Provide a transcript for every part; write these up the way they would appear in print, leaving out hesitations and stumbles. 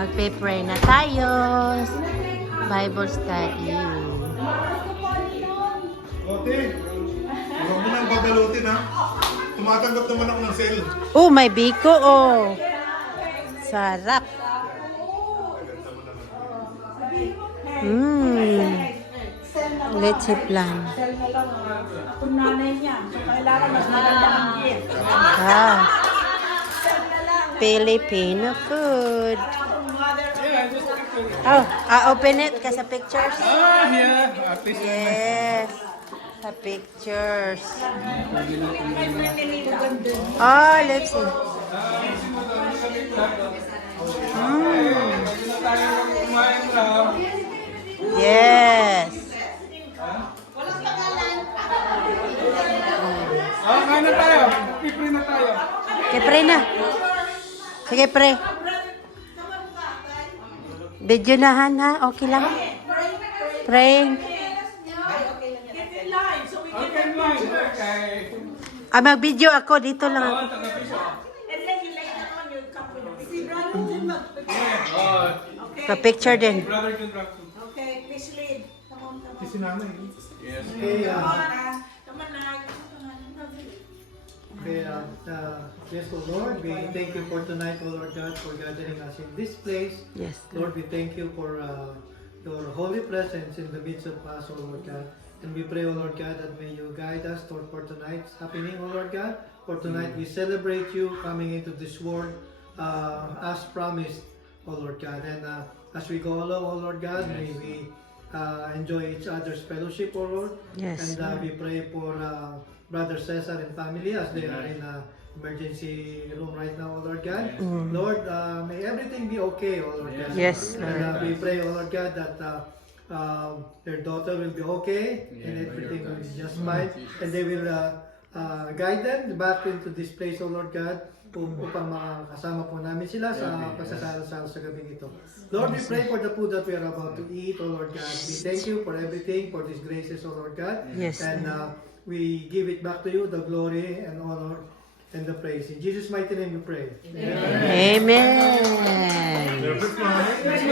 Magpe-pray na tayo. Bible study. Ote, huwag mo nang babalutin ha. Tumatanggap naman ako ng sale. Oh, may biko oh. Sarap. Leche plan. Kung nanay niya, so kailangan mas maganda ang gift. Ah. Filipino food. Oh, open it ka sa pictures. Yeah, artist. Yes. Sa pictures. Oh, let's see. Yes. Kain na tayo. Pipre na tayo. Okay, pray na. Sige, pray. Video na, Han, ha? Okay lang. Praying. Ah, mag-video ako. Dito lang ako. Pa-picture din. Okay, please lead. Si nanay. Yes. Yes, O Lord, we thank you for tonight, O Lord God, for gathering us in this place. Yes. Lord, we thank you for your holy presence in the midst of us, O Lord God. And we pray, O Lord God, that may you guide us for tonight's happening, O Lord God. For tonight, we celebrate you coming into this world as promised, O Lord God. And as we go along, O Lord God, may we enjoy each other's fellowship, O Lord. Yes, And we pray for Brother Cesar and family as they are in emergency room right now, O Lord God. Lord, may everything be okay, O Lord God. Yes, And we pray, O Lord God, that their daughter will be okay and everything will be just fine. And they will guide them back into this place, O Lord God, upang makasama po namin sila sa pagsasalo-salo sa gabing ito. Lord, we pray for the food that we are about to eat, O Lord God. We thank you for everything, for these graces, O Lord God. Yes. And we give it back to you, the glory and honor and the praise. In Jesus' mighty name we pray. Amen.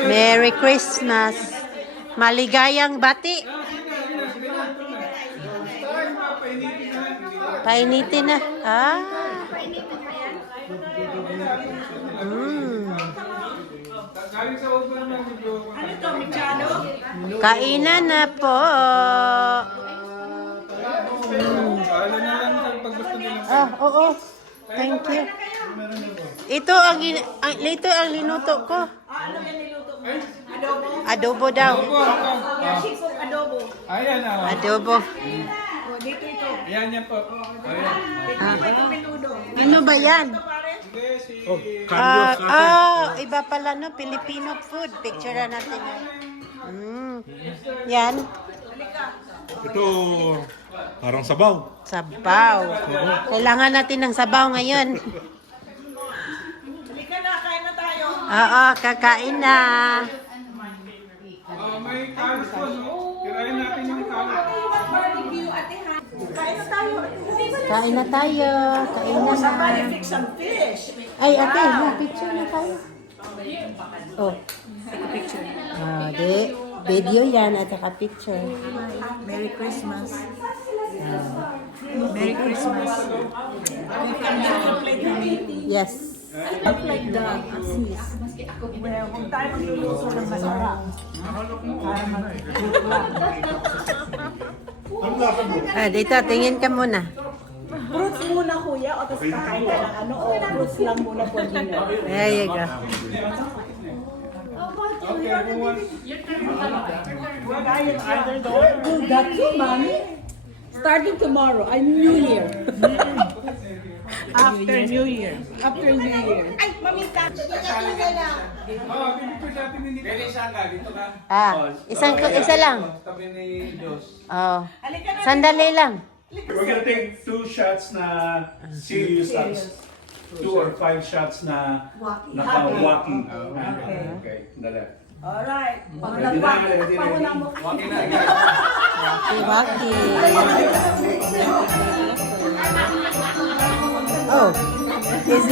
Merry Christmas. Maligayang bati. Painitin na. Ah. Ano to, Michado? Kainan na po. Oo. Thank you. Ito ang linuto ko. Ano yan niluto mo? Adobo? Adobo daw. Sikong adobo. Ayan na. Adobo. O, dito ito. Ayan yan po. Ayan. Ito pa itong menudo. Ano ba yan? Oh, Iba pala no, Filipino food. Picture na natin. Yan. ito parang sabaw. Sabaw. Kailangan natin ng sabaw ngayon. Halika na, kain na tayo. Oo, kakain na. May kalis po, no? Kirain natin yung kalis. Barbecue, ate ha. Kain na tayo. Kain na tayo. Kain na na. Somebody fix some fish. Ay, ate, picture na tayo. Oh. Picture. Di. Video yan at saka picture. Merry Christmas. Merry Christmas. We come back and play the meeting. Yes. Not like the Assis. Well, kung tayo magluluto ng masarap. Para Dito, tingin ka muna. fruits muna kuya o tapos kakain ka ng ano o fruits lang muna for dinner. There you go. Oh, that's you, mommy. Starting tomorrow, New Year. After New Year. After New Year. Ay, mami, Isa lang. Oh. Sandali lang. We're gonna take 2 shots na serious shots. 2 or 5 shots na naka-walking. Okay. Dali. alright. Pag Ready na, nag-walking, ready na. paguna mo. Walking na. Waki. Oh. Is